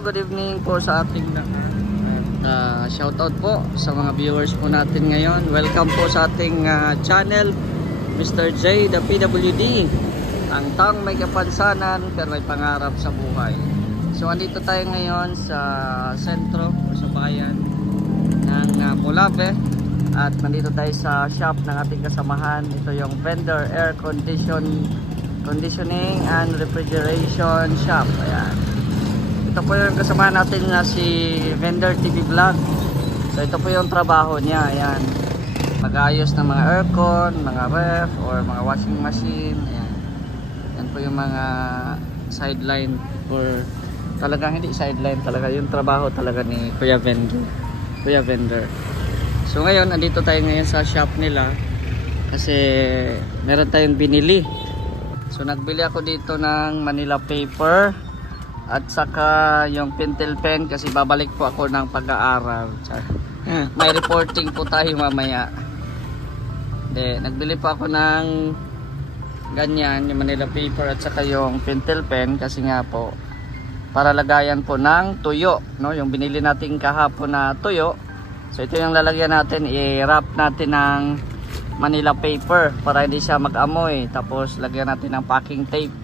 good evening po sa ating shoutout po sa mga viewers po natin ngayon. Welcome po sa ating channel, Mr. J, the PWD. Ang taong may kapansanan pero may pangarap sa buhay. So andito tayo ngayon sa sentro o sa bayan ng Molave. At nandito tayo sa shop ng ating kasamahan. Ito yung vendor air conditioning and refrigeration shop. Ayan. Ito po yung kasamahan natin na si vendor TV Vlog. So ito po yung trabaho niya. Ayan. Mag-ayos ng mga aircon, mga ref or mga washing machine. Ayan. Yan po yung mga sideline or talagang hindi sideline talaga yung trabaho talaga ni Kuya Vendor. So ngayon andito tayo ngayon sa shop nila kasi meron tayong binili. So nagbili ako dito ng Manila paper at saka yung pentel pen kasi babalik po ako ng pag-aaral. May reporting po tayo mamaya. Nagbili po ako ng ganyan, yung Manila paper at saka yung pentel pen kasi nga po para lagayan po ng tuyo, no? Yung binili natin kahapon na tuyo. So ito yung lalagyan natin, i-wrap natin ng Manila paper para hindi siya mag-amoy. Tapos lagyan natin ng packing tape.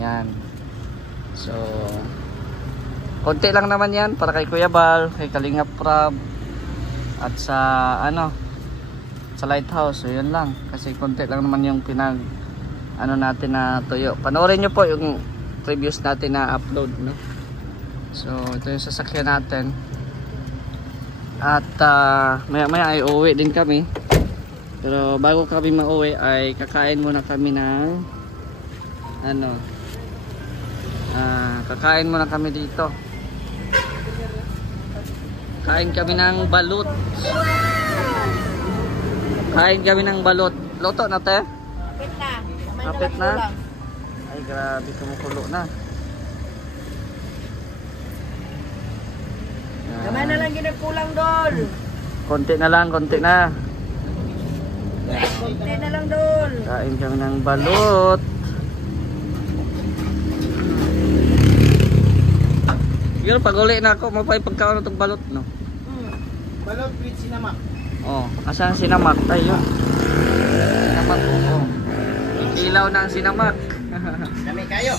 Yan. So konti lang naman yan para kay Kuya Bal, kay Kalingap Prab at sa sa lighthouse. So yun lang kasi konti lang naman yung pinag natin na tuyo. Panoorin nyo po yung previous natin na upload, no? So ito yung sasakyan natin. At maya maya ay uuwi din kami. Pero bago kami mauwi ay kakain muna kami ng kakain muna kami dito. Kain kami ng balut. Kain kami ng balut. Luto na te? Kapit na. Ay grabe, kumukulo na. Gamay na lang ginagkulang doon. Konti na lang, konti na. Konti na lang doon. Kain kami ng balut. Siguro pag uli na ako, mapay pagkaon itong balot, no? Balot with sinamak. Oh, asan sinamak tayo? Sinamak po. Oh. Ikilaw ng sinamak. Dami kayo.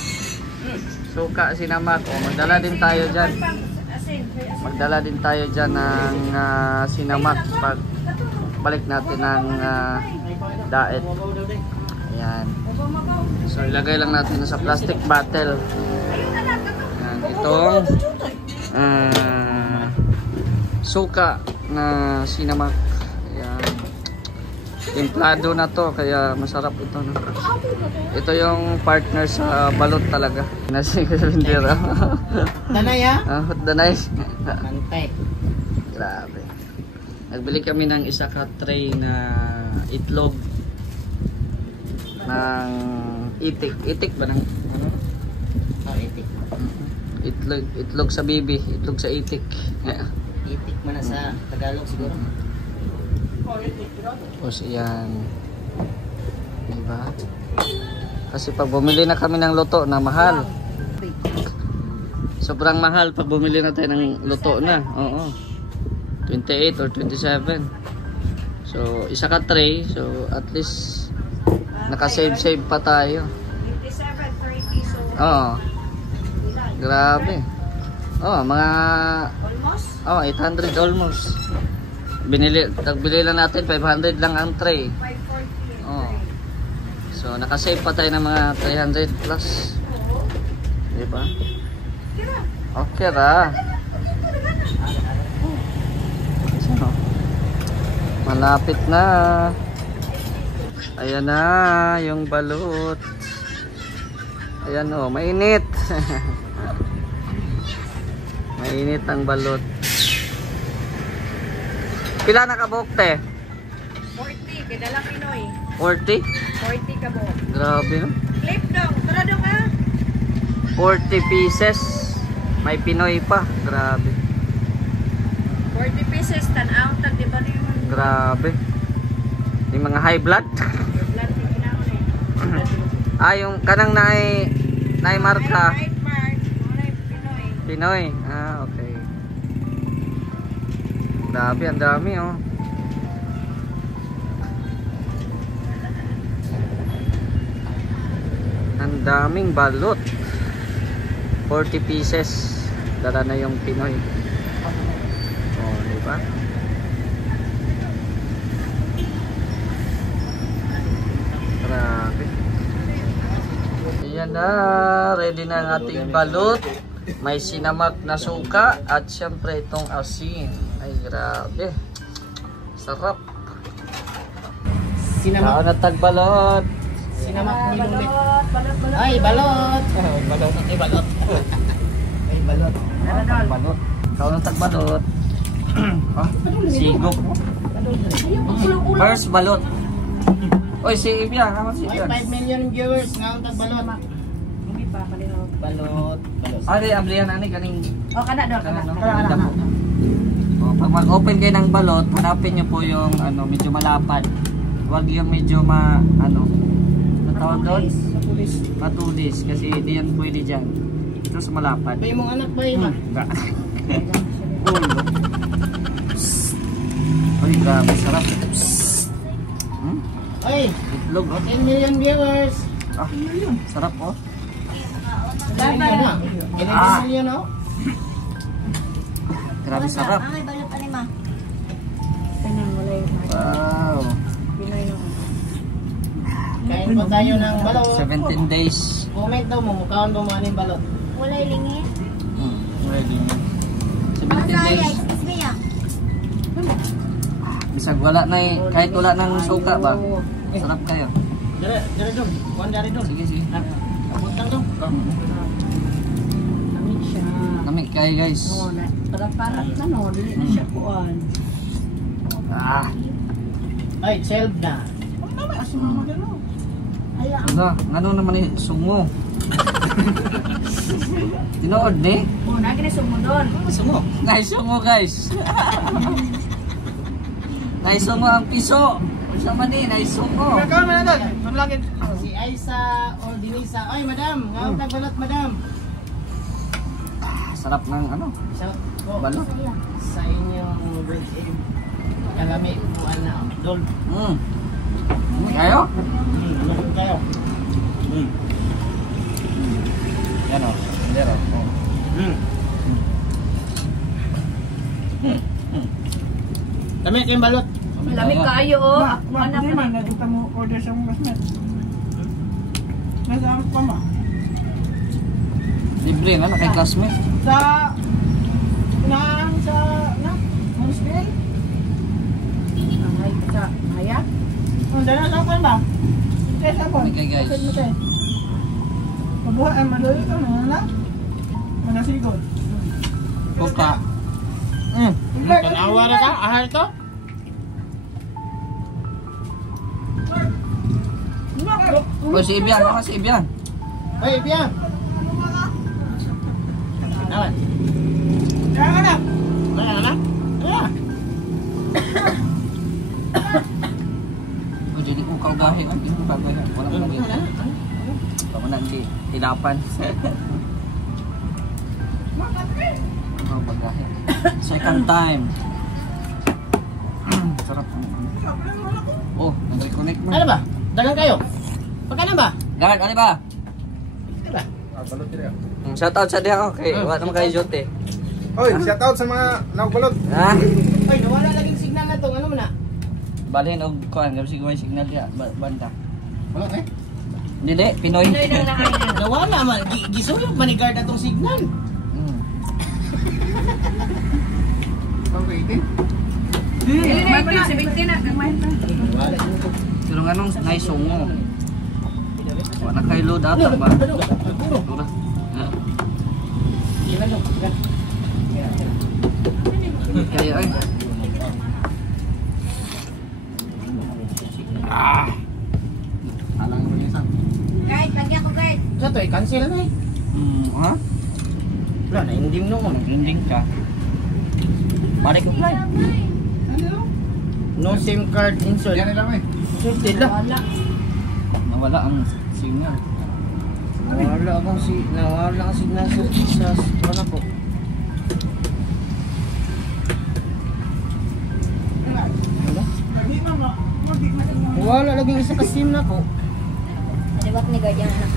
Suka sinamak. Oh, magdala din tayo dyan. Magdala din tayo dyan ng sinamak pag balik natin ng daet. Ayan. So ilagay lang natin sa plastic bottle. Ayan, itong suka na sinamak. Ayan. Templado na to kaya masarap ito, no? Ito yung partner sa balot talaga. Nasi kasindira. Danay ha? Danay. Mantay. Grabe. Nagbili kami ng isa ka tray na itlog ng itik. Itik ba ng ano? Oh, itik. Itlog sa bibi, itlog sa itik. Itik man sa Tagalog siguro. Tapos yan. Diba? Kasi pag bumili na kami ng luto na mahal. Sobrang mahal pag bumili na tayo ng luto na. Oo. 28 or 27. So isa ka tray. So at least nakasave pa tayo. 27, 30 so. Oo. Grabe. Oh, mga Almost? 800 almost. Nagbili lang natin 500 lang ang tray. 540. Oh. So nakasave pa tayo ng mga 300 plus. Diba? Okay ra. So, malapit na. Ayan na yung balut. Ayan oh, mainit. Mainit ang balot. Pila na kabok te? 40, kidala Pinoy. 40? 40 ka buok. Grabe, no? Clip dong, tara dong ha. 40 pieces. May Pinoy pa. Grabe. 40 pieces, tan-out, di ba yung Grabe. Yung mga high blood. blood ni kinaon eh. Yung kanang naay marka. Night mark, Pinoy. Pinoy. Ah, okay. Grabe, ang dami oh. Ang daming balot. 40 pieces. Dala na yung Pinoy. Oh, di ba? Grabe. Ayan na, ready na ang ating balot. May sinamak na suka at syempre itong asin. Ay grabe. Sarap. Sinamak. Na tagbalot. Sinamak ni Lulit. Ay, balot. Balot. Ay, balot. Ay, balot. Balot. Ikaw na tagbalot. Sigok. First balot. Oy, si Ibya, kaman si Ay, Ibya. 5 million viewers nga ang tagbalot. Hindi pa palino. Balot. Balot. Ari, ablihan ani kaning Oh, kana daw kana. kana. Oh, pag mag-open kayo ng balot, hanapin niyo po yung ano, medyo malapad. Huwag yung medyo ano tawag doon? Matulis. Kasi di yan pwede dyan. Ito sa malapad. Bay mong anak ba iba? Ulo. Ay, grabe, sarap. Ay, Itlog, oh. 10 million viewers. Ah, sarap, oh. Dahil na. 11 million, oh. Grabe, sarap. Ay, balot ani ma. Kanang walay. Wow. Pinoy no. Kain pa tayo ng balot. 17 days. Comment daw mo, mukhaon mo maning balot. Walay lingi. Ready. 17 days. Bisag wala na kahit wala nang suka ba? Sarap kayo. Dire dong. Kuan dari dong. Sige, sige. Abutang dong. Lamig siya. Namik kayo, guys. Oh, na parat na no, dili na siya kuan. Ah. Ay, 12 na. Ano, ngano naman ni sungo. Tinood ni? Oh, na gini sumudon. Sungo. Naisungo, guys. Naisungo ang piso. Sa mani, naisungo. Si Aisa o Denisa. Ay, madam. Nga ang tagbalot, madam. Sarap ng ano, Shout po balot. sa inyong birthday. Kalami, buwan na. Dol. Kayo? Ano kayo? Yan o. Yan o. Kami kayong balot. Lamig kaayo oh. Ako anak Hindi na. man, nagkita mo order sa mga kasmet. Nasa pa ma. Libre na, kay classmate. Sa... na... Mansfield? Ay, sa Maya. O, dala sa akin ba? Sige, sa akin. Okay, guys. Sige, sige. Mabuhay, madali ka na, na? Manasigod. Kuka. Tanawa na ka? Ahal to? O, si Ibian. Ano si Ibian? Ay, Pia. Naman. Kaya ka na. Ano na? Ano? O, jadi ko kaugahi. Hindi ko kaugahi. Walang lagi. Baka na hindi. Hilapan. Ang pagahi. Second time. Sarap. Oh, nag-reconnect mo. Ano ba? Dagang kayo? Pagkana ba? Gagad, ano ba? Ano ba? Shoutout sa diya. Okay, wala naman kayo jote. Oy, shout out sa mga nagbalot. Ha? Ay, nawala laging signal na to. Ano mo na? Balhin og kuan, kasi may signal diya. Banda. Balot eh? Hindi, Pinoy. Pinoy nang nakain. Nawala man. Gisuyog manigard atong signal. Dili na ito, 17 na. Kamay pa. Nawala yun to. Pero nga nung naisungo. Wala kayo load ata ba? Tura. Ilan to? Kaya ay. Ah. Alang mo nisan. Guys, lagyan ko guys. Sa to, cancel na eh. Ha? Wala, na-indim no. Nag-ending ka. Balik ko fly. No SIM card insert. Yan nila mo eh. Inserted lang. Wala. Nawala ang signal. Nawala ang signal sa ano ko. wala lagi isa ka sim na ko. Aliwat ni Guardian anak.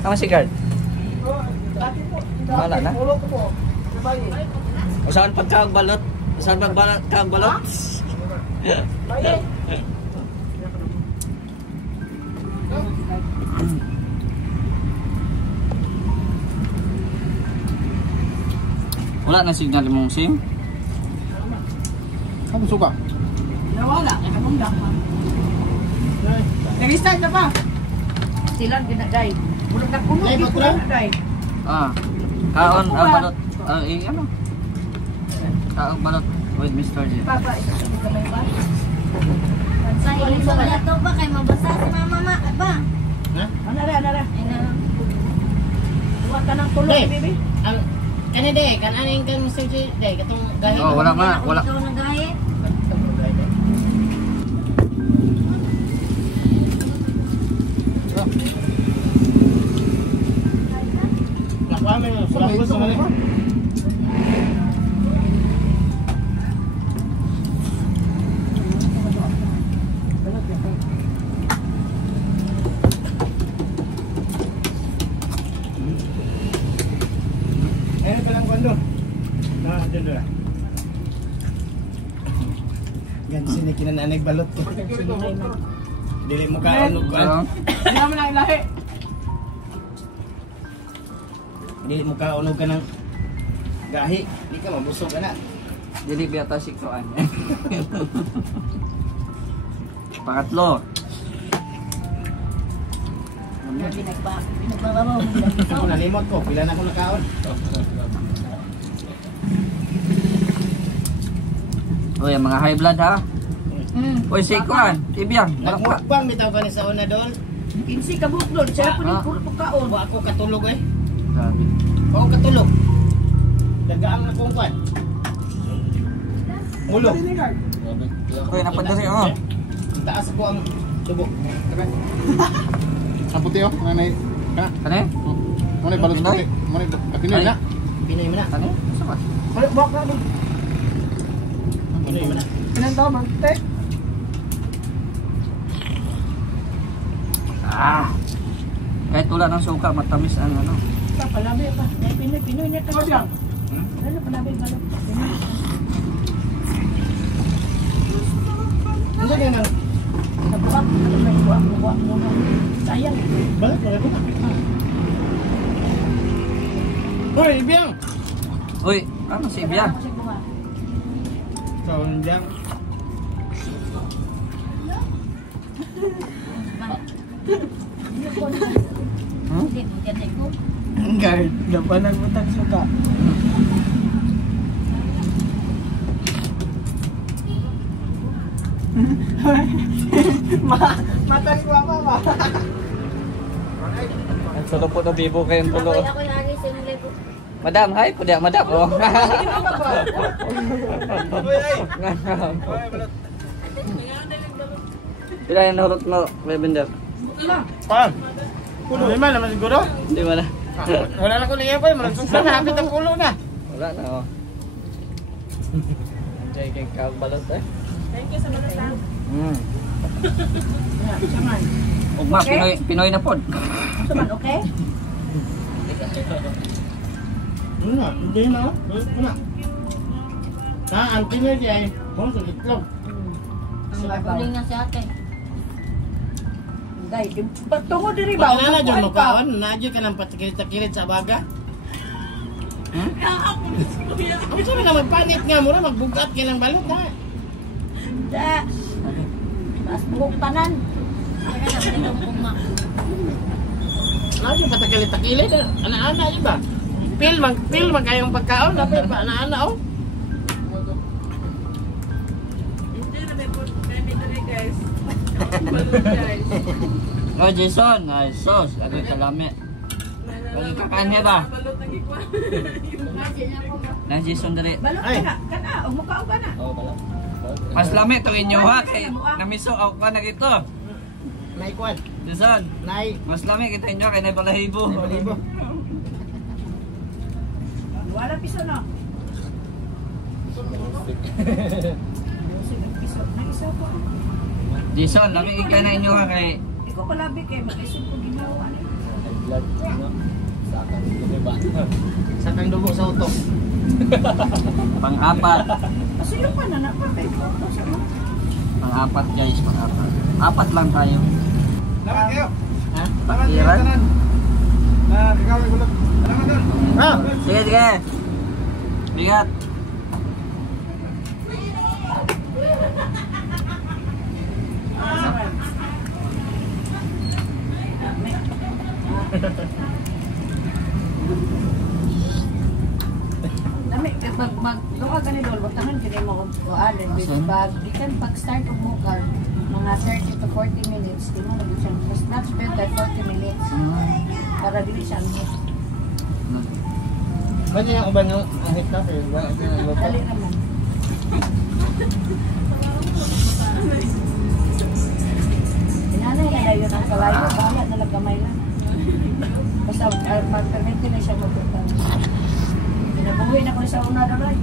Tama si guard. Wala na. Usahan pagkabalot. Usahan pagkabalot. Wala na signal mong SIM? Kamu suka? Nawala, nakamunda ka. Nag-start na pa. Silang ginaday. Bulog na puno, Ay, di magkula? puno day. Ah. Kaon ang balot. Ano? Kaon balot with Mr. J. Papa, ito sa kamay ba? Sa ilim sa balato ba kay mabasa si mama ma ba? Ha? Anara. Ay na. Huwag ka ng tuloy, Day. baby. Ang kani day, kananing kan Mr. J day katong gahi. Oh, wala ma, wala. Ikaw na gahe. Nakuha mo yung sulapos sa mali. Eh, palang kwando. Na, dito na. Gan sini kinananay balot ko. Dili mo kaon og kuan. Hindi naman ang ilahi. Dili mo kaon og kanang gahi. Di ka mabusog ana. Dili biyata si Kuan. Pangatlo. Nagbababaw. Ako nalimot ko, pila na ako nakaon. Oy, mga high blood ha. Oy, si Kuan, tibiyang. Nagmukbang bitaw ka ni sa una dol. Kinsi ka buklod, siya po ni Ah. puro pagkaon. O ako katulog eh. Grabe. O katulog. Dagaang na kong kwan. Ulo. Oy, napadari oh. Ang taas ko ang dugo. Ang puti oh, nanay. Ha? Kani? Mo ni balot Pinoy? puti. Mo ni Pinoy na. Pinoy mo na. Kani? Sapa? Balik bak na. Pinoy mo na. Pinantaw, mag-take. Ah. Kahit wala ng suka, matamis ang ano. Palabi pa. Pinoy na Ano siya? Ano palabi ba? Ano yan ang Nabak, ano may buwak mo. Sayang. balik wala ko na. Hoy, ibiyang. Uy, ano si Biyang? So, ibiyang. Hindi mo ganda ko. Guard, labanan mo tang suka. Matang ko ba? Ang solo po na bibo kayong tulo. Ako yung ari sa nilay ko. Madam, hi, pwede madam oh. Pila yung nahurot mo, Webender? Pa. Kulo man naman siguro. Hindi mo na. Wala na ko liya pa, malasuksan na hapit ang kulo na. Wala na oh. Enjoy kay kabalot eh. Thank you sa mga tao. Ugma, Pinoy na pod. Suman, okay? Ano na, hindi na. Ano na. Ha, ang Pinoy siya eh. Kung sa itlog. Huling nga si ate. Day, tungo diri ba? Wala na dyan mo kaon. Nadyo ka ng patikilit-takilit sa baga. Ang sabi na magpanit nga mo na, magbugat ka ng balot ha. Da. Mas buhok tanan. Kaya na pala ng puma. Nadyo patikilit-takilit. Ana-ana yun ba? Pil man kayong pagkaon. Napil pa ana-ana oh. Oh, Jason, ay sos, agoy kalami. Pag kakanya ba? Na Jason dali. Balot Ay. ka na. Kana, o mukha ka na. Mas lami to inyo ha kay namiso ako ka na gito. Nay kwan. Jason, Nay. mas lami kita inyo kay nay balahibo. Balibo. Wala piso na. Piso na isa po. Jason, lami ka na inyo ka kay Ikaw palabi kay mag-isip ko ginawa ni. Blood, ano? Sakang dugo sa utok. pang-apat. Kasi yung panana pa kay ko. Pang-apat guys, pang-apat. Apat lang tayo. Salamat kayo. Ha? Pakiran. Na ikaw ay gulot. Salamat doon. Ah! Sige, sige. Bigat. Dami mag duha ka ni dol butangan kini mo kuan Asan? bag gikan pag start og mukal mga 30 to 40 minutes di mo na siya mas much better 40 minutes para dili siya Kanya yung uban yung ahit ka pero wala ka ng luto. dali naman. Inanay na yun ang kalayo, bahala na lang gamay lang. Basta mag-permit na siya magpunta. Pinabuhi na ko sa una doon.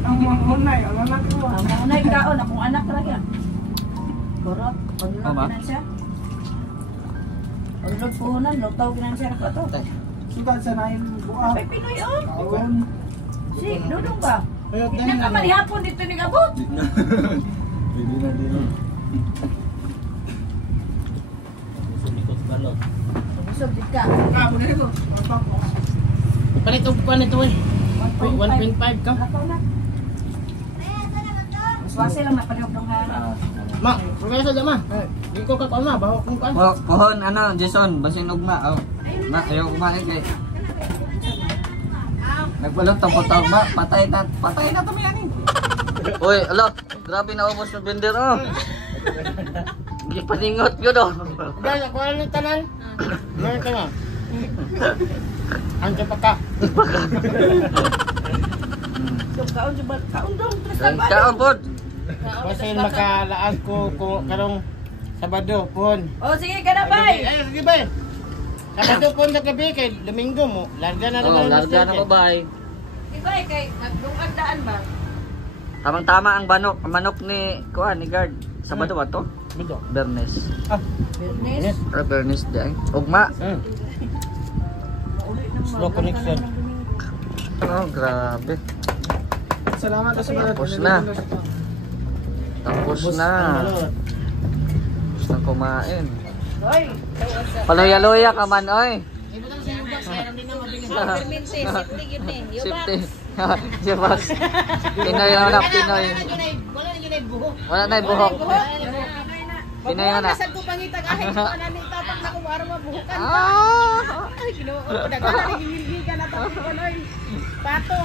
Ang mga unay, ang anak ko. Ang mga unay kaon, akong anak lang yan. Kurot, pagulog Tama. kinan siya. Pagulog puhunan, lutaw kinan siya na kato. Sugad sa nain buang. Ay, Pinoy on. Aon. Si, dudong ba? Ayot na Hindi yun. ka malihapon dito ni Gabot. Busog din ka. Kamo na ito. Palit og kuan ito eh. 1.5 ka. Lakaw na. Mas wasi lang napalihog ng hana. Ma, progreso da ma. Di ko ka kuan ma, baho kung kuan. Pohon, ano, Jason, basin ugma. Oh. Ma, ayaw kumain kay. Nagbalot ang putaw ba? Patay na to yan eh. Uy, ala, grabe na ubos yung binder oh. Hindi paningot ko do. Dahil ako ano tanan? Meron ka na. Ang pa ka. Kaon di ba? Kaon dong. Tres Kaon pod. Kasi makalaag ko karong Sabado pon. Oh, sige ka na, bay. Ay, sige ba? Sabado pon sa gabi kay Domingo mo. Larga na Oh, naman. larga na babay. Di ba kay nagdungag daan ba? Tamang-tama ang manok ni kuan ni guard. Sabado ba to? Bido. Bernes. Business. Or Bernes di ay. Ugma. Uli ng Slow connection. Oh, grabe. Salamat sa mga. Tapos na. Tapos na. Tapos na kumain. Hoy, Paluya-luya ka man, oy. permente, safety yun eh. Safety. Sibas. Pinoy na, Pinoy. Wala na yun ay buhok. Wala na buhok. Pinoy na. Sa kupangita kahit ko anani tapak na kumaro mabuhukan. Ah! Ay, ginoo. Daghan na gigilgigan na tapos ko noy. Pato.